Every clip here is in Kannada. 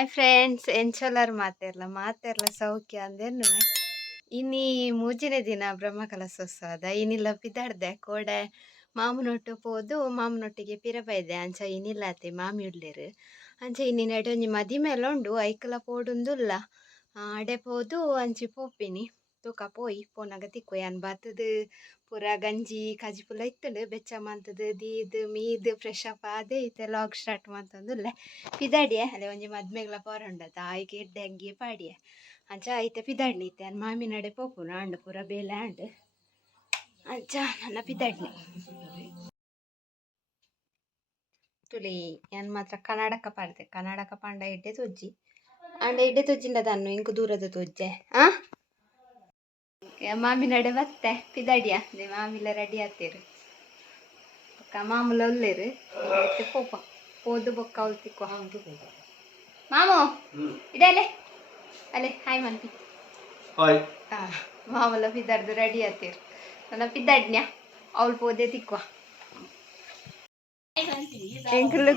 ಹಾಯ್ ಫ್ರೆಂಡ್ಸ್ ಎಂಚೊಲರ್ ಮಾತೆರ್ಲ ಸೌಖ್ಯ ಅಂದೇನು ಇನ್ನಿ ಮೂಜಿನೆ ದಿನ ಬ್ರಹ್ಮಕಲಶೋತ್ಸವದ ಇನ್ನಿಲ್ಲ ಪಿದಾಡ್ದೆ ಕೋಡೆ ಮಾಮನೊಟ್ಟು ಪೋದು ಮಾಮನೊಟ್ಟಿಗೆ ಪಿರಬೈದೆ ಅಂಚ ಇನ್ನಿಲ್ಲತೆ ಮಾಮಿ ಉಳ್ಳೇರು ಅಂಚ ಇನ್ನಿನ ಒಂಜಿ ಮದಿಮೆಲ ಉಂಡು ಐಕಲ ಪೋಡುಂದುಲ್ಲ ಅಡೆ ಪೋದು ಅಂಚಿ ಪೋಪಿನಿ ತೂಕ ಪೋಯಿ ಪೋನಾಗ ತಿಕ್ಕು ಯಾನ್ ಬಾತದು ಪೂರ ಗಂಜಿ ಕಜಿಪುಲ ಇತ್ತುಂಡು ಬೆಚ್ಚ ಮಂತದು ದೀದು ಮೀದು ಫ್ರೆಶ್ ಅಪ್ ಆದೆ ಇತ್ತೆ ಲಾಗ್ ಸ್ಟಾರ್ಟ್ ಮಂತಂದುಲ್ಲೆ ಪಿದಾಡಿಯೆ ಅದೇ ಒಂಜಿ ಮದ್ಮೆಗ್ಲ ಪೋರಂಡತ ಆಯ್ಕೆ ಎಡ್ಡೆ ಅಂಗಿ ಪಾಡಿಯೆ ಅಂಚ ಐತೆ ಪಿದಾಡ್ನಿ ಇತ್ತೆ ಅನ್ ಮಾಮಿ ನಡೆ ಪೋಪುನ ಅಂಡು ಪೂರ ಬೇಲೆ ಅಂಡು ಅಂಚ ನನ್ನ ಪಿದಾಡ್ನಿ ತುಲಿ ಯಾನ್ ಮಾತ್ರ ಕನ್ನಡಕ ಪಾಡ್ದೆ ಕನ್ನಡಕ ಪಂಡ ಎಡ್ಡೆ ತೊಜ್ಜಿ ಅಂಡ ಎಡ್ಡೆ ತೊಜ್ಜಿಂಡ ತನ್ನು ಇಂಕು ದೂರದ ತೊಜ್ಜೆ ಮಾಮಿ ನಡೆ ಬತ್ತೆ ಪಿದಾಡಿಯ ಮಾಮಿಲ ರೆಡಿ ಆತೇರು ಬೊಕ್ಕ ಮಾಮೂಲ ಒಲ್ಲೇರು ಪೋಪ ಪೋದು ಬೊಕ್ಕ ಅವಳು ತಿಕ್ಕೋ ಮಾಮು ಇಡಲೆ ಅಲೆ ಹಾಯ್ ಮಂತಿ ಮಾಮೂಲ ಪಿದಾಡ್ದು ರೆಡಿ ಆತೇರು ನನ್ನ ಪಿದಾಡ್ನ್ಯಾ ಅವಳು ಪೋದೆ ತಿಕ್ಕುವ ಎಂಕಲು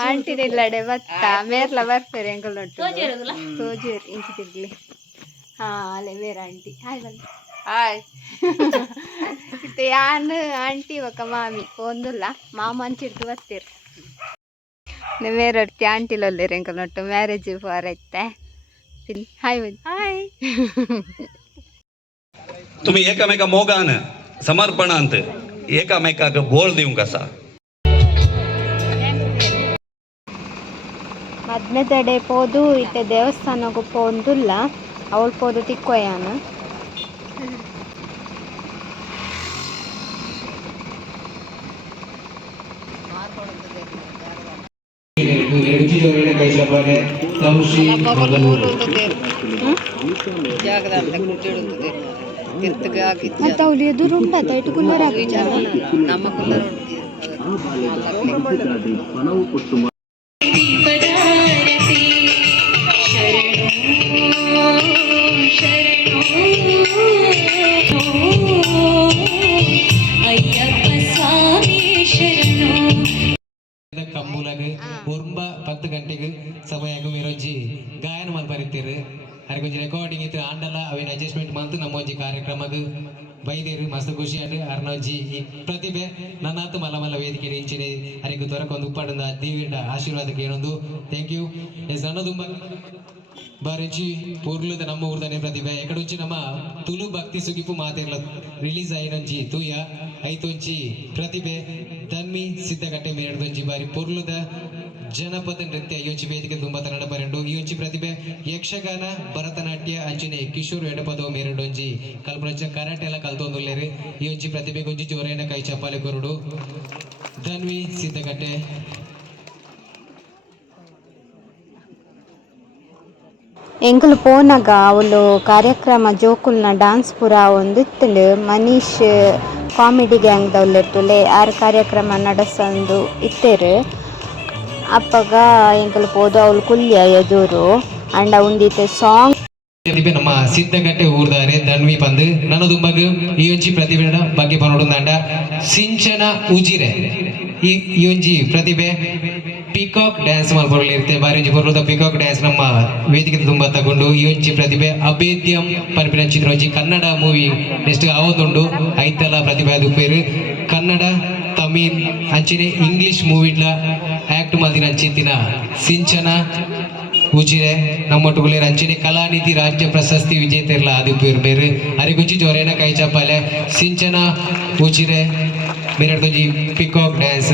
ಆಂಟಿ ನಿಲ್ಲಡೆ ಬತ್ತ ಮೇರ್ಲ ಬರ್ತಾರೆ ಎಂಕಲ್ ನೊಟ್ಟು ತೋಜೇರು ಇಂಚಿ ತಿರ್ಗ್ಲಿ ಅಲೆ ಬೇರೆ ಆಂಟಿ ಹಾಯ್ ಬಂದು ಹಾಯ್ ಇತ್ತು ಯಾನು ಆಂಟಿ ಒಕ್ಕ ಮಾಮಿ ಒಂದುಲ್ಲ ಮಾಮ ಹಂಚಿಡ್ದು ಬರ್ತೀರಿ ಬೇರೆ ಅಡ್ತಿ ಆಂಟಿಲಿ ಒಲ್ಲೇರು ಎಂಕಲ್ ನೊಟ್ಟು ಮ್ಯಾರೇಜ್ ಫಾರ್ ಐತೆ ಹಾಯ್ ಬಂದು ಹಾಯ್ तुम्ही एकामेका मोगान समर्पणांत एकामेकाक बोल दिवंक आसा ಮದ್ಮೆ ತಡೆ ಪೋದು ಇತ್ತೆ ದೇವಸ್ಥಾನಕ್ಕೂ ಪೋಂದುಲ್ಲ ಅವಳು ಪೋದು ತಿಕ್ಕೋಯಾನ ಮತ್ತೆ ಅವಳು ಎದುರು ಉಂಟತ್ತ ಇಟ್ಟು ಕುಲ್ಲರ್ ನಮ್ಮ ಕುಲ್ಲರ್ ಕಮ್ಮೂಲಾಗ ಒರ್ಂಬ 10 ಗಂಟೆಗೆ ಸಮಯಕ್ಕೆ ಮೇರೊಂಜಿ ಗಾಯನ ಮಲ್ಪರಿತೀರು ಅದಕ್ಕೊಂಜಿ ರೆಕಾರ್ಡಿಂಗ್ ಇತ್ತು ಆಂಡಲ ಅವೇನು ಅಡ್ಜಸ್ಟ್ಮೆಂಟ್ ಮಂತು ನಮ್ಮ ಒಂಜಿ ಕಾರ್ಯಕ್ರಮಕ್ಕೆ ಬೈದೇರು ಮಸ್ತ್ ಖುಷಿ ಅಂಡ್ ಅರ್ನೊಂಜಿ ಪ್ರತಿಭೆ ನನ್ನಾತು ಮಲ್ಲ ಮಲ್ಲ ವೇದಿಕೆ ಇಂಚಿನ ಅದಕ್ಕೆ ದೊರಕೊಂದು ಉಪ್ಪಾಡಂದ ದೇವಿಂಡ ಆಶೀರ್ವಾದಕ್ಕೆ ಏನೊಂದು ಥ್ಯಾಂಕ್ ಯು ಎಸ್ ನನ್ನ ತುಂಬ ಬಾರಿಂಚಿ ಪೂರ್ಲದ ನಮ್ಮ ಊರ್ದನೆ ಪ್ರತಿಭೆ ಎಕಡೊಂಚಿ ನಮ್ಮ ತುಳು ಭಕ್ತಿ ಸುಗಿಪು ಮಾತೆರ್ಲ ರಿಲೀಸ್ ಆಯ್ನೊಂಜಿ ತೂಯ ಐತೊಂಚಿ ಪ್ರತಿಭೆ ತನ್ಮಿ ಸಿದ್ಧಗಟ್ಟೆ ಮೇಡ್ದೊಂಜಿ ಬಾರಿ ಪೂರ್ಲದ ಜನಪದ ನೃತ್ಯ ಈ ವೇದಿಕೆ ತುಂಬ ತನ್ನಡ ಬರೆಂಡು ಈ ಒಂಜಿ ಪ್ರತಿಭೆ ಯಕ್ಷಗಾನ ಭರತನಾಟ್ಯ ಅಂಚನೆ ಕಿಶೋರ್ ಎಡಪದೋ ಮೇರೆಂಡೊಂಜಿ ಕಲ್ಪನೊಂಚ ಕರಾಟೆ ಎಲ್ಲ ಕಲ್ತೊಂದುಲ್ಲೇರಿ ಈ ಒಂಜಿ ಪ್ರತಿಭೆಗೆ ಒಂಜಿ ಜೋರೇನ ಕೈ ಚಪ್ಪಾಲೆ ಕೊರಡು ಧನ್ವಿ ಸಿದ್ಧಗಟ್ಟೆ ಎಂಕುಲು ಪೋನಾಗ ಅವಳು ಕಾರ್ಯಕ್ರಮ ಜೋಕುಲ್ನ ಡಾನ್ಸ್ ಪೂರ ಒಂದಿತ್ತಲು ಮನೀಶ್ ಕಾಮಿಡಿ ಗ್ಯಾಂಗ್ದ ಉಳ್ಳಿರ್ತುಲೆ ಆರು ಕಾರ್ಯಕ್ರಮ ನಡೆಸಂದು ಇತ್ತೇರು ಅಪ್ಪಗ ಎಂಕುಲು ಪೋದು ಅವಳು ಕುಲ್ಯ ಎದುರು ಅಂಡ ಒಂದಿತ್ತೆ ಸಾಂಗ್ ನಮ್ಮ ಸಿದ್ಧಗಟ್ಟೆ ಊರ್ದಾರೆ ಧನ್ವಿ ಬಂದು ನನ್ನ ದುಂಬಗ್ ಈ ಒಂಜಿ ಪ್ರತಿಭೆ ಬಗ್ಗೆ ಪನೋಡುಂದಾಂಡ ಸಿಂಚನ ಉಜಿರೆ ಈ ಒಂಜಿ ಪ್ರತಿಭೆ ಪಿಕಾಕ್ ಡ್ಯಾನ್ಸ್ ಮಲ್ಪೊರ್ಲಿ ಇರುತ್ತೆ ಬಾರಿ ಒಂಜಿ ಪೊರ್ಲುದ ಪಿಕಾಕ್ ಡ್ಯಾನ್ಸ್ ನಮ್ಮ ವೇದಿಕೆ ತುಂಬ ತಗೊಂಡು ಈ ಒಂಜಿ ಪ್ರತಿಭೆ ಅಭೇದ್ಯಂ ಪನ್ಪಿನ ಚಿತ್ರ ಒಂಜಿ ಕನ್ನಡ ಮೂವಿ ನೆಕ್ಸ್ಟ್ ಆವೊಂದುಂಡು ಐತಲ ಪ್ರತಿಭೆ ಅದು ಪೇರು ಕನ್ನಡ ತಮಿಳ್ ಅಂಚಿನ ಇಂಗ್ಲಿಷ್ ಮೂವಿಡ್ಲ ಆಕ್ಟ್ ಮಲ್ದಿನ ಅಂಚಿತ್ತಿನ ಸಿಂಚನ ಉಜಿರೆ ನಮ್ಮೊಟ್ಟುಗುಲೆ ಅಂಚಿನ ಕಲಾನಿಧಿ ರಾಜ್ಯ ಪ್ರಶಸ್ತಿ ವಿಜೇತರ್ಲ ಅದು ಪೇರು ಬೇರು ಅರಿಗುಂಚಿ ಜೋರೇನ ಕೈ ಚಪ್ಪಾಲೆ ಸಿಂಚನ ಉಜಿರೆ ಬೇರೆಡ್ದೊಂಜಿ ಪಿಕಾಕ್ ಡ್ಯಾನ್ಸ್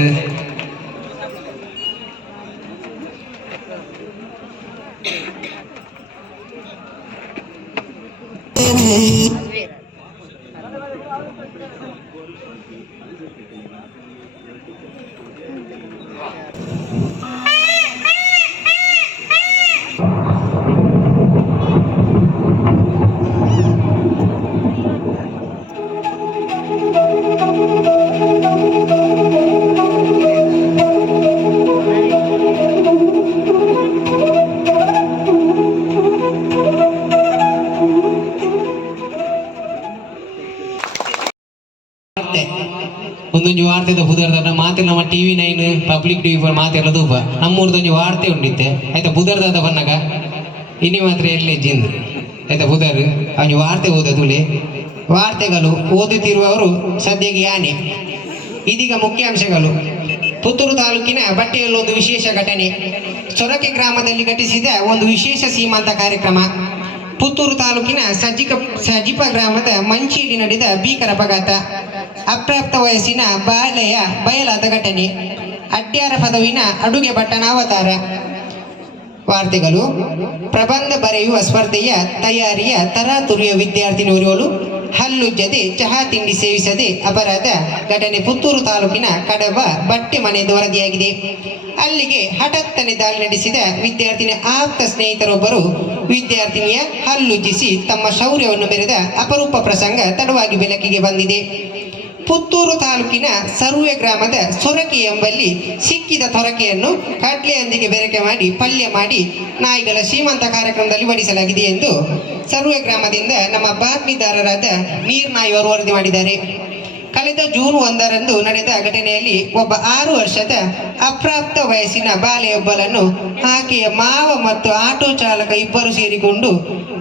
ವಾರ್ತೆದ ಬುಧರ್ದ ಮಾತೆ ನಮ್ಮ TV9 ಪಬ್ಲಿಕ್ TV ಮಾತೆಲ್ಲ ತೂಪ ನಮ್ಮೂರ್ದೊಂಜಿ ವಾರ್ತೆ ಉಂಡಿತ್ತೆ ಆಯ್ತಾ ಬುಧರ್ದ ಬನ್ನಗ ಇನಿ ಮಾತ್ರ ಎಲ್ಲೇ ಜಿಂದ್ರು ಆಯ್ತಾ ಬುಧರ್ ಅವನಿ ವಾರ್ತೆ ಓದ ತುಳಿ ವಾರ್ತೆಗಳು ಓದುತ್ತಿರುವವರು ಸದ್ಯಕ್ಕೆ ಯಾನೆ. ಇದೀಗ ಮುಖ್ಯಾಂಶಗಳು. ಪುತ್ತೂರು ತಾಲೂಕಿನ ಬಟ್ಟೆಯಲ್ಲಿ ಒಂದು ವಿಶೇಷ ಘಟನೆ. ಸೊರಕೆ ಗ್ರಾಮದಲ್ಲಿ ಘಟಿಸಿದ ಒಂದು ವಿಶೇಷ ಸೀಮಂತ ಕಾರ್ಯಕ್ರಮ. ಪುತ್ತೂರು ತಾಲೂಕಿನ ಸಜಿಪ ಗ್ರಾಮದ ಮಂಚಿಯಲ್ಲಿ ನಡೆದ ಭೀಕರ ಅಪಘಾತ. ಅಪ್ರಾಪ್ತ ವಯಸ್ಸಿನ ಬಾಲೆಯ ಬಯಲಾದ ಘಟನೆ. ಅಡ್ಯಾರ ಪದವಿನ ಅಡುಗೆ ಭಟ್ಟನ ಅವತಾರ. ವಾರ್ತೆಗಳು. ಪ್ರಬಂಧ ಬರೆಯುವ ಸ್ಪರ್ಧೆಯ ತಯಾರಿಯ ತರಾತುರಿಯ ವಿದ್ಯಾರ್ಥಿನಿಯರು ಹಲ್ಲುಜ್ಜದೆ ಚಹಾ ತಿಂಡಿ ಸೇವಿಸದೆ ಅಪರಾಧ ಘಟನೆ ಪುತ್ತೂರು ತಾಲೂಕಿನ ಕಡಬ ಬಟ್ಟೆ ಮನೆಯಿಂದ ವರದಿಯಾಗಿದೆ. ಅಲ್ಲಿಗೆ ಹಠಾತ್ತನೆ ದಾಳಿ ನಡೆಸಿದ ವಿದ್ಯಾರ್ಥಿನಿಯ ಆಪ್ತ ಸ್ನೇಹಿತರೊಬ್ಬರು ವಿದ್ಯಾರ್ಥಿನಿಯ ಹಲ್ಲುಜ್ಜಿಸಿ ತಮ್ಮ ಶೌರ್ಯವನ್ನು ಮೆರೆದ ಅಪರೂಪ ಪ್ರಸಂಗ ತಡವಾಗಿ ಬೆಳಕಿಗೆ ಬಂದಿದೆ. ಪುತ್ತೂರು ತಾಲೂಕಿನ ಸರ್ವೆ ಗ್ರಾಮದ ಸೊರಕೆ ಎಂಬಲ್ಲಿ ಸಿಕ್ಕಿದ ತೊರಕೆಯನ್ನು ಕಡ್ಲೆಯೊಂದಿಗೆ ಬೆರಕೆ ಮಾಡಿ ಪಲ್ಯ ಮಾಡಿ ನಾಯಿಗಳ ಶ್ರೀಮಂತ ಕಾರ್ಯಕ್ರಮದಲ್ಲಿ ಬಡಿಸಲಾಗಿದೆ ಎಂದು ಸರ್ವೆ ಗ್ರಾಮದಿಂದ ನಮ್ಮ ಬಾತ್ಮೀದಾರರಾದ ನೀರ್ನಾಯಿಯವರು ವರದಿ ಮಾಡಿದ್ದಾರೆ. ಕಳೆದ ಜೂನ್ 1ರಂದು ನಡೆದ ಘಟನೆಯಲ್ಲಿ ಒಬ್ಬ 6 ವರ್ಷದ ಅಪ್ರಾಪ್ತ ವಯಸ್ಸಿನ ಬಾಲೆಯೊಬ್ಬಳನ್ನು ಆಕೆಯ ಮಾವ ಮತ್ತು ಆಟೋ ಚಾಲಕ ಇಬ್ಬರು ಸೇರಿಕೊಂಡು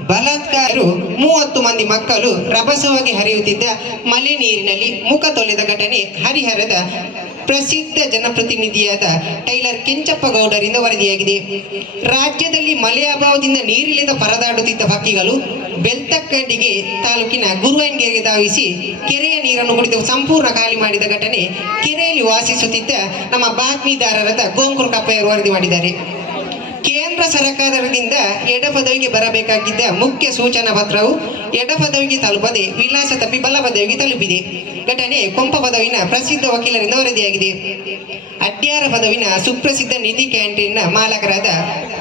ಬಲಾತ್ಕಾರರು 30 ಮಂದಿ ಮಕ್ಕಳು ರಭಸವಾಗಿ ಹರಿಯುತ್ತಿದ್ದ ಮಳೆ ನೀರಿನಲ್ಲಿ ಮುಖ ತೊಳೆದ ಘಟನೆ ಹರಿಹರದ ಪ್ರಸಿದ್ಧ ಜನಪ್ರತಿನಿಧಿಯಾದ ಟೈಲರ್ ಕೆಂಚಪ್ಪ ಗೌಡರಿಂದ ವರದಿಯಾಗಿದೆ. ರಾಜ್ಯದಲ್ಲಿ ಮಳೆ ಅಭಾವದಿಂದ ನೀರಿಲ್ಲದ ಪರದಾಡುತ್ತಿದ್ದ ಹಕ್ಕಿಗಳು ಬೆಳ್ತಕ್ಕಂಡಿಗೆ ತಾಲೂಕಿನ ಗುರುವಂಗೇರಿಗೆ ಧಾವಿಸಿ ಕೆರೆಯ ನೀರನ್ನು ಕುಡಿದು ಸಂಪೂರ್ಣ ಖಾಲಿ ಮಾಡಿದ ಘಟನೆ ಕೆರೆಯಲ್ಲಿ ವಾಸಿಸುತ್ತಿದ್ದ ನಮ್ಮ ಬಾತ್ಮೀದಾರರಾದ ಗೋಂಕುರ್ ಕಪ್ಪಯ್ಯರು ವರದಿ ಮಾಡಿದ್ದಾರೆ. ಕೇಂದ್ರ ಸರ್ಕಾರದಿಂದ ಎಡ ಪದವಿಗೆ ಬರಬೇಕಾಗಿದ್ದ ಮುಖ್ಯ ಸೂಚನಾ ಪತ್ರವು ಎಡ ಪದವಿಗೆ ತಲುಪದೆ ವಿಳಾಸ ತಪ್ಪಿ ಬಲ ಪದವಿಗೆ ತಲುಪಿದೆ. ಘಟನೆ ಕೊಂಪ ಪದವಿನ ಪ್ರಸಿದ್ಧ ವಕೀಲರಿಂದ ವರದಿಯಾಗಿದೆ. ಅಡ್ಯಾರ ಪದವಿನ ಸುಪ್ರಸಿದ್ಧ ನಿಧಿ ಕ್ಯಾಂಟೀನ್ನ ಮಾಲಕರಾದ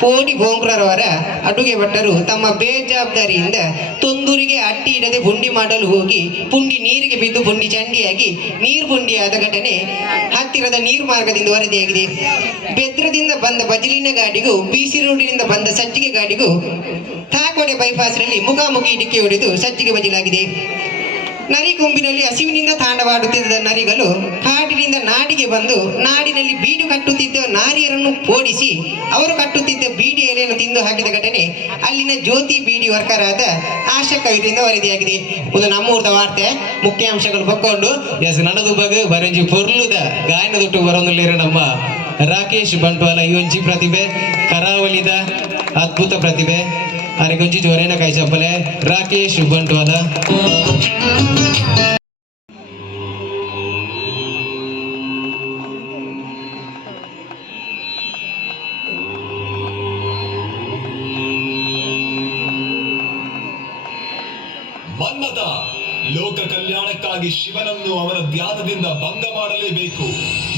ಪೋಡಿ ಬೋಂಗ್ರರವರ ಅಡುಗೆ ಭಟ್ಟರು ತಮ್ಮ ಬೇಜವಾಬ್ದಾರಿಯಿಂದ ತೊಂದೂರಿಗೆ ಅಟ್ಟಿ ಇಡದೆ ಬುಂಡಿ ಮಾಡಲು ಹೋಗಿ ಪುಂಡಿ ನೀರಿಗೆ ಬಿದ್ದು ಬುಂಡಿ ಚಂಡಿಯಾಗಿ ನೀರು ಬುಂಡಿಯಾದ ಘಟನೆ ಹತ್ತಿರದ ನೀರು ಮಾರ್ಗದಿಂದ ವರದಿಯಾಗಿದೆ. ಬೆದ್ರದಿಂದ ಬಂದ ಬಜಲಿನ ಗಾಡಿಗೂ ಬಿಸಿ ರೋಡಿನಿಂದ ಬಂದ ಸಜ್ಜಿಗೆ ಗಾಡಿಗೂ ತಾಕೋಡೆ ಬೈಪಾಸ್ನಲ್ಲಿ ಮುಖಾಮುಖಿ ಡಿಕ್ಕಿ ಹೊಡೆದು ಸಜ್ಜಿಗೆ ಬಜಲಾಗಿದೆ. ನರಿಕೊಂಬಿನಲ್ಲಿ ಹಸಿವಿನಿಂದ ತಾಂಡವಾಡುತ್ತಿದ್ದ ನರಿಗಳು ಕಾಡಿನಿಂದ ನಾಡಿಗೆ ಬಂದು ನಾಡಿನಲ್ಲಿ ಬೀಡು ಕಟ್ಟುತ್ತಿದ್ದ ನಾರಿಯರನ್ನು ಓಡಿಸಿ ಅವರು ಕಟ್ಟುತ್ತಿದ್ದ ಬೀಡಿ ಎಲೆಯನ್ನು ತಿಂದು ಹಾಕಿದ ಘಟನೆ ಅಲ್ಲಿನ ಜ್ಯೋತಿ ಬೀಡಿ ವರ್ಕರ್ ಆದ ಆಶಾ ಕವಿರಿಂದ ವರದಿಯಾಗಿದೆ. ಒಂದು ನಮ್ಮೂರ್ದ ವಾರ್ತೆ ಮುಖ್ಯಾಂಶಗಳು ಪಕ್ಕೊಂಡು ಎಸ್ ನನ್ನದು ಬಗ್ಗೆ ಬರಂಜಿ ಪೊರ್ಲುದ ಗಾಯನದೊಟ್ಟು ಬರೋದಿಲ್ಲ ನಮ್ಮ ರಾಕೇಶ್ ಬಂಟ್ವಾಳ ಈ ಪ್ರತಿಭೆ ಕರಾವಳಿದ ಅದ್ಭುತ ಪ್ರತಿಭೆ ಅರೆಗೊಂಚಿ ಜೋರೇನ ಕೈ ಚಪ್ಪಲೆ ರಾಕೇಶ್ ಬಂಟ್ವಾಳ. ಮನ್ಮಥ ಲೋಕ ಕಲ್ಯಾಣಕ್ಕಾಗಿ ಶಿವನನ್ನು ಅವನ ಧ್ಯಾನದಿಂದ ಭಂಗ ಮಾಡಲೇಬೇಕು.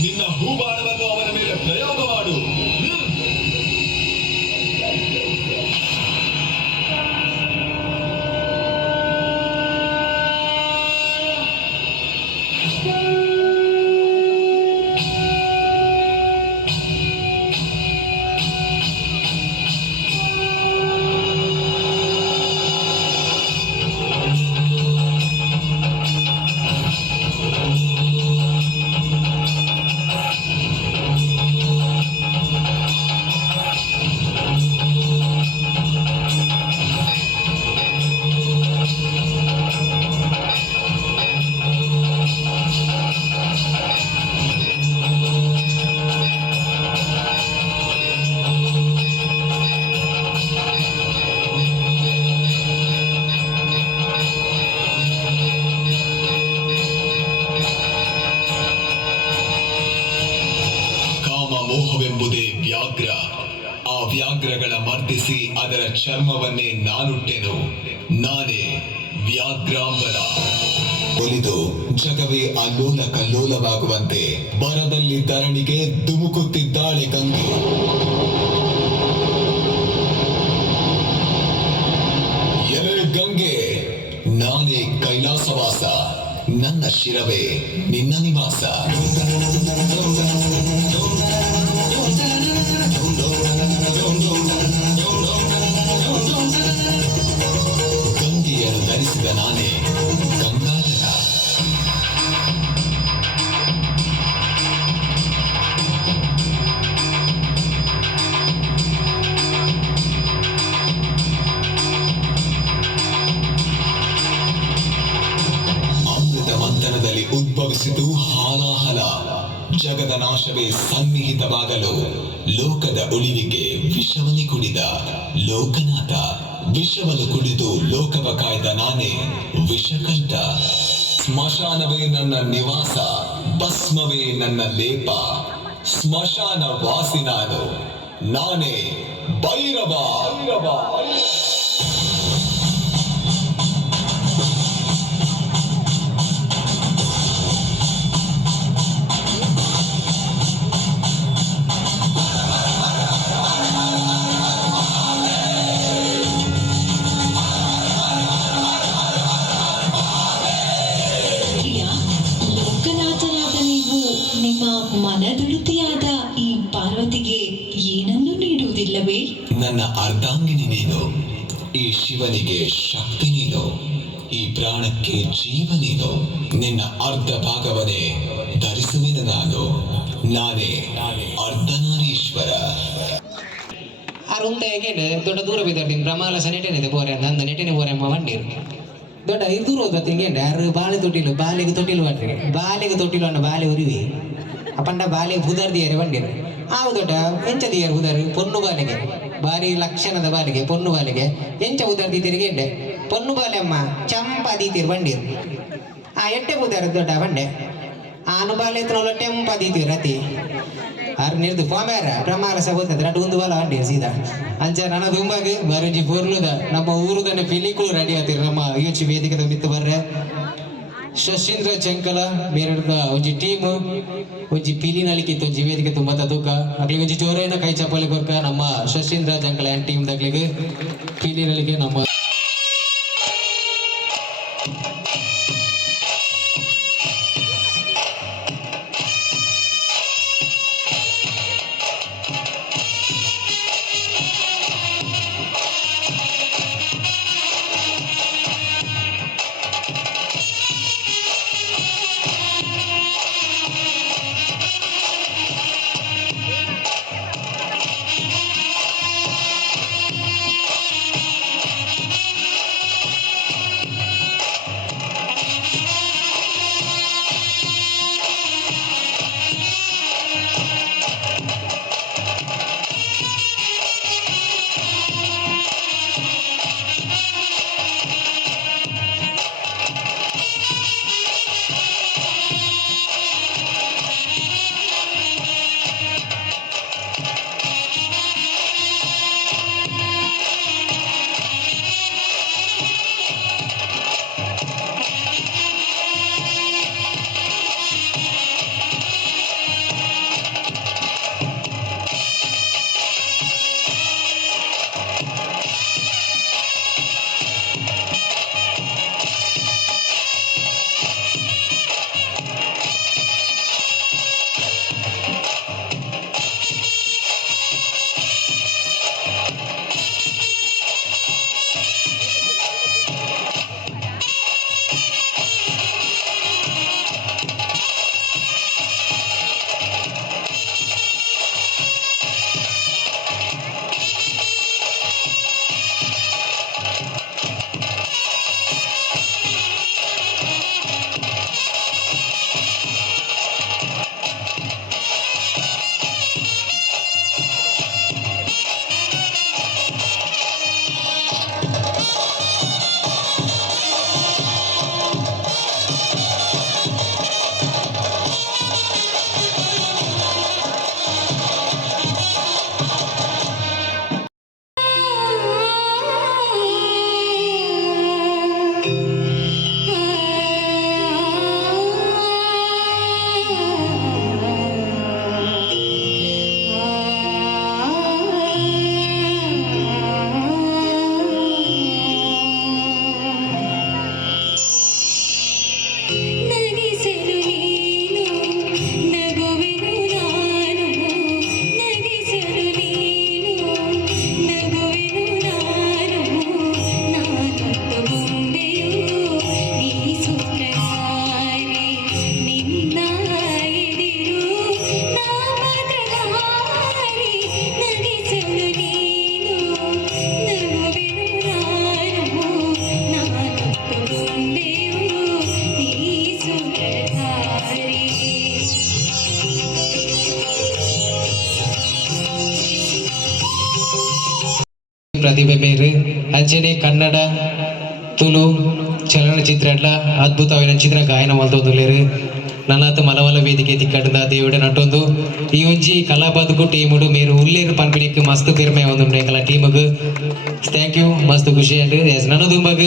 ನಿನ್ನ ಹೂಬಾಣವನ್ನು ಅವನ ಮೇಲೆ ಪ್ರಯೋಗ ಮಾಡು. ಮೋಹವೆಂಬುದೇ ವ್ಯಾಘ್ರ. ಆ ವ್ಯಾಘ್ರಗಳ ಮರ್ದಿಸಿ ಅದರ ಚರ್ಮವನ್ನೇ ನಾನುಟ್ಟೆನು. ನಾನೇ ವ್ಯಾಘ್ರಾಂಬರ. ಒಲಿದು ಜಗವೇ ಅಲ್ಲೋಲ ಕಲ್ಲೋಲವಾಗುವಂತೆ ಬರದಲ್ಲಿ ಧರಣಿಗೆ ಧುಮುಕುತ್ತಿದ್ದಾಳೆ ಗಂಗೆ. ಎಲೆ ಗಂಗೆ, ನಾನೇ ಕೈಲಾಸವಾಸ. ನನ್ನ ಶಿರವೇ ನಿನ್ನ ನಿವಾಸ. ಗಂಗೆಯನ್ನು ಧರಿಸಿದ ನಾನೇ ಗಂಗಾಧರ. ಉದ್ಭವಿಸಿತು ಹಾಲಾಹಲ. ಜಗದ ನಾಶವೇ ಸನ್ನಿಹಿತವಾಗಲು ಲೋಕದ ಉಳಿವಿಗೆ ವಿಷವನ್ನೇ ಕುಡಿದ ಲೋಕನಾಥ. ವಿಷವನ್ನು ಕುಡಿದು ಲೋಕವ ಕಾಯ್ದ ನಾನೇ ವಿಷಕಂಠ. ಸ್ಮಶಾನವೇ ನನ್ನ ನಿವಾಸ, ಭಸ್ಮವೇ ನನ್ನ ಲೇಪ. ಸ್ಮಶಾನ ವಾಸಿ ನಾನು, ನಾನೇ ಭೈರವ. ಪ್ರಿಯ, ಲೋಕನಾಥನಾದ ನೀವು ನಿಮ್ಮ ಮನದುಡುತಿಯಾದ ಈ ಪಾರ್ವತಿಗೆ ಏನನ್ನೂ ನೀಡುವುದಿಲ್ಲವೇ? ನನ್ನ ಅರ್ಧಾಂಗಿನಿ ನೀನು, ಈ ಶಿವನಿಗೆ ಶಕ್ತಿ ನೀನು, ಈ ಪ್ರಾಣಕ್ಕೆ ಜೀವ ನೀನು. ನಿನ್ನ ಅರ್ಧ ಭಾಗವನ್ನೇ ಧರಿಸುವೆನು ನಾನು, ನಾನೇ ಅರ್ಧನಾರೀಶ್ವರ. ಅರುಂದ ಹೇಗೆ ದೊಡ್ಡ ದೂರ ಬಿದ್ದಾಡ್ತೀನಿ ಬ್ರಹ್ಮಾಲಸ ನೆಟೆನಿದೆ ಬೋರೆ ಅಂದ ನೆಟೆನೆ ಬೋರೆ ಅಮ್ಮ ಬಂದಿರು ದೊಡ್ಡ ಇದು ದೂರ ಹೋದ ತಿಂಗೇಂಡೆ ಯಾರು ಬಾಲೆಗೆ ತೊಟ್ಟಿಲು ಮಾಡ್ರಿ ಬಾಲೆಗೆ ತೊಟ್ಟಿಲು ಅಣ್ಣ ಬಾಲೆ ಉರಿವಿ ಅಪ್ಪಂಡ ಬಾಲೆಗೆ ಬುದರ್ದಿಯಾರೆ ಬಂದಿರು ಆವು ದೊಡ್ಡ ಎಂಚದಿಯಾರು ಬುದರ್ ಪೊನ್ನು ಬಾಲೆಗೆ ಬಾರಿ ಲಕ್ಷಣದ ಬಾಲಿಗೆ ಪೊನ್ನು ಬಾಲೆಗೆ ಎಂಚ ಬುದರ್ದಿದ್ದೀರಿಗೆ ಎಂಡೆ ಪೊನ್ನು ಬಾಲೆ ಅಮ್ಮ ಚಂಪಾದೀತೀರು ಬಂದಿರು ಎಟ್ಟೆ ಬುದಾರ ದೊಡ್ಡ ಬಂಡೆ ಆನು ಬಾಲೆ ಎತ್ತನೊಲ್ಲ ಟೆಂಪಾದೀತೀರು ರತಿ ಆರು ನಿರ್ದು ಪಾಮ್ಯಾರ ಪ್ರಮಾಲ ಸಬೋತಂದ್ರೆ ಅటు ಒಂದು ಬಾಲ ಅಂಡಿ ಸೀದಾ ಅಂಚ ನನ್ನ ದುಂಬಾಗ ಬರಂಜಿ ಪೊರ್ಲುದ ನಮ್ಮ ಊರುದನ್ನ ಪಿಲಿಕುಳು ರೆಡಿ ಆತಿರು ನಮ್ಮ ಯೋಚಿ ವೇದಿಕೆ ಮಿತ್ತು ಬರ್ರೆ ಶಶೀಂದ್ರ ಚಂಕಲ ಬೇರೆಡ್ದ ಒಂಜಿ ಟೀಮ್ ಒಂಜಿ ಪಿಲಿ ನಲಿಕಿತ್ತು ಒಂಜಿ ವೇದಿಕೆ ತುಂಬ ತೂಕ ಅಕ್ಲಿಗೆ ಒಂಜಿ ಜೋರೇನ ಕೈ ಚಪ್ಪಲಿ ಕೊರ್ಕ ನಮ್ಮ ಶಶೀಂದ್ರ ಚಂಕಲ ಟೀಮ್ ದಕ್ಲಿಗೆ ಪಿಲಿ ನಲಿಕೆ ನಮ್ಮ ಪ್ರತಿಭೆ ಮೇರೆ ಅಂಚನೆ ಕನ್ನಡ ತುಳು ಚಲನಚಿತ್ರಡ್ಲ ಅದ್ಭುತವಾದ ಚಿತ್ರ ಗಾಯನ ಮಲ್ತೊಂದುಲ್ಲೆರ್ ನನ್ನತ್ತು ಮಲಮಲ ವೇದಿಕೆ ತಿಕ್ಕಡ್ದ ದೇವುಡ ನಟೊಂದು ಈ ಒಂಜಿ ಕಲಾ ಬದುಕು ಟೀಮುಡು ಮೇರು ಉಲ್ಲೇರು ಪನ್ಪಿನಿಕ್ ಮಸ್ತ್ ಪಿರ್ಮೆ ಒಂದು ಎಂಕಲ ಟೀಮಗ್ ಥ್ಯಾಂಕ್ ಯು ಮಸ್ತ್ ಖುಷಿ ಅಂಡ್ ಎಸ್ ನಾನು ದುಂಬಗ್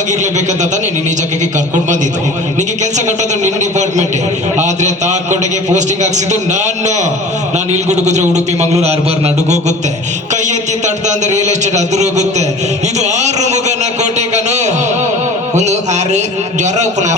ಆಗಿರ್ಲೇಬೇಕಂತ ತಾನೆ ನೀನು ಈ ಜಾಗಕ್ಕೆ ಕರ್ಕೊಂಡು ಬಂದಿದ್ದು. ನಿಮಗೆ ಕೆಲಸ ಕಟ್ಟೋದು ನಿನ್ನ ಡಿಪಾರ್ಟ್ಮೆಂಟ್, ಆದ್ರೆ ತಾಕೊಂಡೆಗೆ ಪೋಸ್ಟಿಂಗ್ ಹಾಕ್ಸಿದ್ದು ನಾನು ಇಲ್ಲಿ ಗುಡುಗುದ್ರೆ ಉಡುಪಿ ಮಂಗಳೂರು ಹಾರ್ಬರ್ ನಡುಗೋಗುತ್ತೆ, ಕೈ ಎತ್ತಿ ತಡ್ದ ಅಂದ್ರೆ ರಿಯಲ್ ಎಸ್ಟೇಟ್ ಅದ್ರ ಹೋಗುತ್ತೆ. ಇದು 6 ಮುಗನ ಕೋಟೆ ಕನು, ಒಂದು 6 ಜ್ವರ ಉಪನ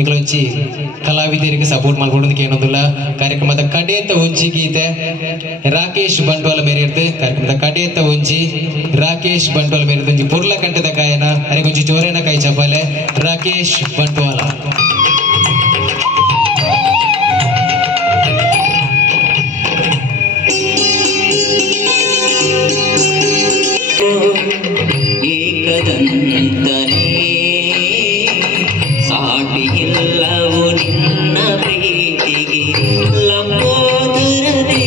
ಈಗಲೊಂಚಿ ಕಲಾವಿದರಿಗೆ ಸಪೋರ್ಟ್ ಮಾಡ್ಕೊಡೋದಕ್ಕೆ ಏನೊಂದಿಲ್ಲ. ಕಾರ್ಯಕ್ರಮದ ಕಡೆಯತ್ತ ಒಂಜಿ ಗೀತೆ ರಾಕೇಶ್ ಬಂಟ್ವಾಳ ಮೇರಿರ್ದು, ಕಾರ್ಯಕ್ರಮದ ಕಡೆಯತ್ತ ಒಂಜಿ ರಾಕೇಶ್ ಬಂಟ್ವಾಳ ಮೇರಿರ್ದು ಒಂಜಿ ಪುರ್ಲ ಕಂಠದ ಗಾಯನ ಅರೆಗೊಂಜಿ ಜೋರೇನ ಕೈ ಚಪ್ಪಾಲೆ ರಾಕೇಶ್ ಬಂಟ್ವಾಳ. ಏಕದಂತನೇ ಸಾಟಿಯಿಲ್ಲವು ನಿನ್ನ ಪ್ರೀತಿಗೆ ಲಂಬೋದರದೇ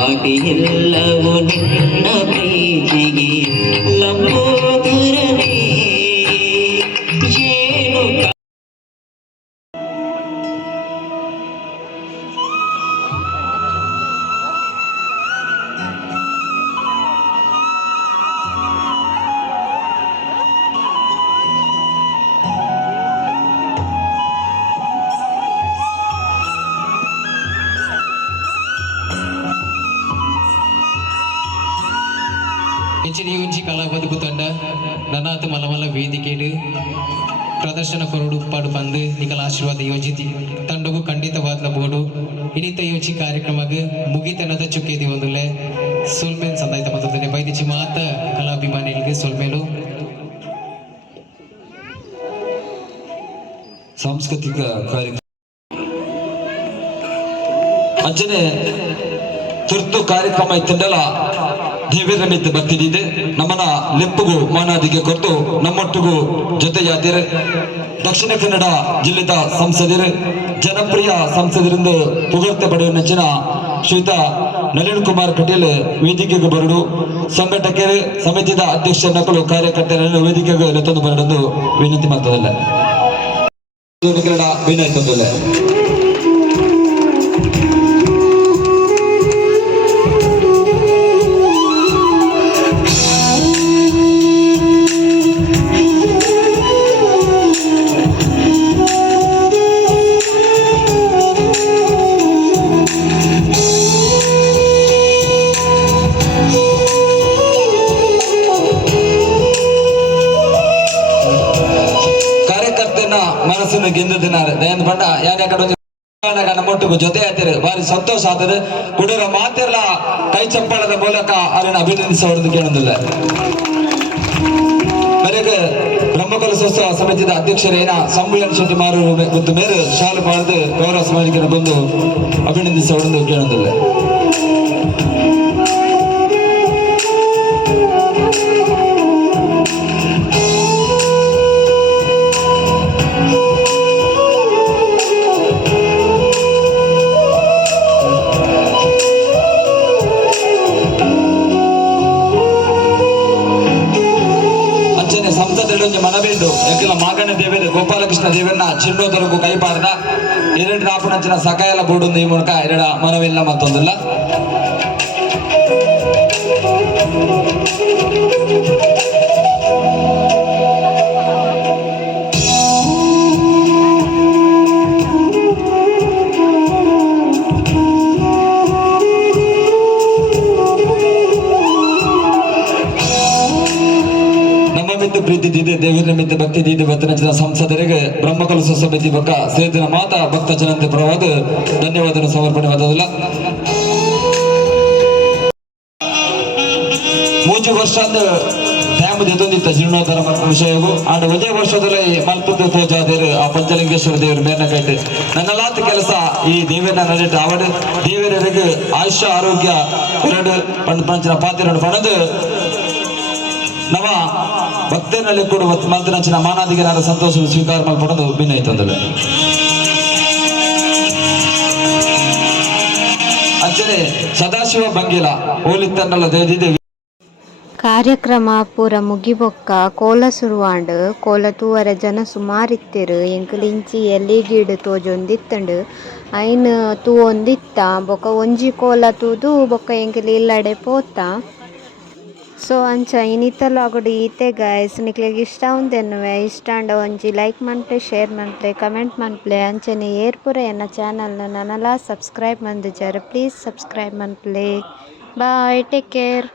ಸಾಟಿ ಎಲ್ಲವೂ ನಿನ್ನ ಪ್ರೀತಿಗೆ ಲಂಬೋದರವೇ ಏನು ಹೆಚ್ಚಿನ ಒಂಜಿ ಕಲಾ ಬದುಕು ತಂಡ ನನಾತು ಮಲಮಲ ವೇದಿಕೆಡು ಪ್ರದರ್ಶನ ಕೊರಡು ಪಾಡು ಬಂದು ನಿಕಲ ಆಶೀರ್ವಾದ ಯೋಜಿತಿ ತಂಡಗೂ ಖಂಡಿತವಾದ್ಲ ಬೋಡು ಇನಿತ ಯೋಜಿ ಕಾರ್ಯಕ್ರಮಕ್ಕೆ ಮುಗಿತನದ ಚುಕ್ಕಿದಿ ಒಂದುಲೆ ಸೊಲ್ಮೇಲ್ ಸಂದಾಯ್ತ ಮತ್ತೊಂದನೆ ಬೈದಿಚಿ ಮಾತ ಕಲಾಭಿಮಾನಿಗಳಿಗೆ ಸೊಲ್ಮೇಲು ಸಾಂಸ್ಕೃತಿಕ ಕಾರ್ಯಕ್ರಮ ಅಂಚನೆ ತುರ್ತು ಕಾರ್ಯಕ್ರಮ ಇತ್ತಂಡಲ ದೇವೇರ ಮಿತ್ತು ಬರ್ತಿದ್ದಿದೆ ನಮ್ಮನ ಲೆಪ್ಪುಗು ಮಾನಾದಿಗೆ ಕೊಟ್ಟು ನಮ್ಮೊಟ್ಟಿಗೂ ಜೊತೆಯಾದಿರು ದಕ್ಷಿಣ ಕನ್ನಡ ಜಿಲ್ಲೆದ ಸಂಸದರು ಜನಪ್ರಿಯ ಸಂಸದರಿಂದ ಪುಗರ್ತೆ ಪಡೆಯುವ ನೆಚ್ಚಿನ ಶ್ರೀಯುತ ನಳಿನ್ ಕುಮಾರ್ ಕಟೀಲ್ ವೇದಿಕೆಗೆ ಬರಡು ಸಂಘಟಕರು ಸಮಿತಿದ ಅಧ್ಯಕ್ಷ ನಕಲು ಕಾರ್ಯಕರ್ತರನ್ನು ವೇದಿಕೆಗೆ ತಂದು ಬರಡು ವಿನಂತಿ ಮಾಡ್ತದಲ್ಲ ಕನ್ನಡ ವಿನಯ್ ತಂದಲ್ಲ ಮನಸ್ಸನ್ನು ಗೆಂದಿದ್ದಾರೆ ದಯನ್ ಬಂಡ ಯಾರ ಕಡೆ ನಮ್ಮೊಟ್ಟಿಗೂ ಜೊತೆ ಆಯ್ತಾರೆ ಬಾರಿ ಸಂತೋಷ ಆದ್ರೆ ಕುಡಿಯರ ಮಾತೆಲ್ಲ ಕೈ ಚಪ್ಪಾಳದ ಮೂಲಕ ಅವರನ್ನು ಅಭಿನಂದಿಸೋದು ಕೇಳೋದಿಲ್ಲ ಮನೆಗೆ ಬ್ರಹ್ಮಕಲಶೋತ್ಸವ ಸಮಿತಿಯ ಅಧ್ಯಕ್ಷರೇನ ಸಂಬುಳನ್ ಶೆಟ್ಟಿ ಮಾರೂರು ಮತ್ತು ಮೇರೆ ಶಾಲು ಪಾಡ್ದು ಗೌರವ ಸಮಾಜಕ್ಕೆ ಬಂದು ಅಭಿನಂದಿಸೋದು ಕೇಳೋದಿಲ್ಲ ಮನಬೇಂದು ಯಾಕೆಲ್ಲ ಮಾಗಣ್ಣ ದೇವೇರು ಗೋಪಾಲಕೃಷ್ಣ ದೇವರನ್ನ ಚಿನ್ನೋದರಗೂ ಕೈಪಾರದ ಎರಡು ನಾಪನಂಚಿನ ಸಕಾಯಲ ಬೋರ್ಡ್ ಈ ಮೂಲಕ ಎರಡ ಮನವಿಲ್ಲ ಮತ್ತೊಂದಿಲ್ಲ ಪ್ರೀತಿ ದಿದೆ ದೇವರ ಮಿದ್ದೆ ಭಕ್ತಿ ದಿದೆ ಭಕ್ತನ ಸಂಸದರಿಗೆ ಬ್ರಹ್ಮಕಲಶ ಸಮಿತಿ ಬಕ್ಕ ಸೇದಿನ ಮಾತ ಭಕ್ತ ಜನತೆ ಪರವಾದ ಧನ್ಯವಾದ ಸಮರ್ಪಣೆ ಮಾಡೋದಿಲ್ಲ ಮೂಜು ವರ್ಷದ ಟೈಮ್ ಎದೊಂದಿತ್ತ ಜೀರ್ಣೋದ್ಧಾರ ವಿಷಯವು ಆಂಡ ಒಂದೇ ವರ್ಷದಲ್ಲಿ ಮಲ್ಪದ ಪೂಜಾದೇರು ಆ ಪಂಚಲಿಂಗೇಶ್ವರ ದೇವರು ಮೇರ್ನ ಕೈತೆ ನನ್ನಲಾತ ಕೆಲಸ ಈ ದೇವರನ್ನ ನಡೆಟ ಅವಡು ದೇವರಿಗೆ ಆಯುಷ್ಯ ಆರೋಗ್ಯ ಎರಡು ಪಂಚನ ಪಾತ್ರೆರಡು ಪಣದು ನವ ಭಕ್ತರಲ್ಲಿ ಕೂಡ ಮಂತ್ರನಂಚಿನ ಮಾನಾದಿಗರ ಸಂತೋಷ ಸ್ವೀಕಾರ ಮಾಡ್ಕೊಂಡು ಭಿನ್ನ ತಂದಳು ಅಂಚನೆ ಸದಾಶಿವ ಬಂಗಿಲ ಹೋಲಿತ್ತನ್ನಲ್ಲ ದೇವಿದೆ ಕಾರ್ಯಕ್ರಮ ಪೂರ ಮುಗಿಬೊಕ್ಕ ಕೋಲ ಸುರುವಾಂಡ್ ಕೋಲ ತೂವರೆ ಜನ ಸುಮಾರಿತ್ತೆರು ಎಂಕುಲಿಂಚಿ ಎಲ್ಲಿಗಿಡ್ ತೋಜೊಂದಿತ್ತಂಡು ಐನ್ ತೂ ಒಂದಿತ್ತ ಬೊಕ್ಕ ಒಂಜಿ ಕೋಲ ತೂದು ಬೊಕ್ಕ ಎಂಕುಲಿ ಇಲ್ಲಡೆ ಪೋತ ಸೊ ಅಂಚ ಇನ್ನಿತ್ತಲು ಅಗುಡು ಈತೆ ಗೈಸ್ ನಿಕ್ಲೆಗ್ ಇಷ್ಟ ಉಂದೆನ್ನುವೆ ಇಷ್ಟ ಅಂಡ ಒಂಜಿ ಲೈಕ್ ಮನ್ಪ್ಲೆ ಶೇರ್ ಮನ್ಪ್ಲೆ ಕಮೆಂಟ್ ಮನ್ಪ್ಲೆ ಅಂಚನೆ ಏರ್ ಪೂರ ಎನ್ನ ಚಾನಲ್ನ ನನಲ ಸಬ್ಸ್ಕ್ರೈಬ್ ಮಂದಿಜರ್ ಪ್ಲೀಸ್ ಸಬ್ಸ್ಕ್ರೈಬ್ ಮನ್ಪ್ಲೆ ಬಾಯ್ ಟೇಕ್ ಕೇರ್.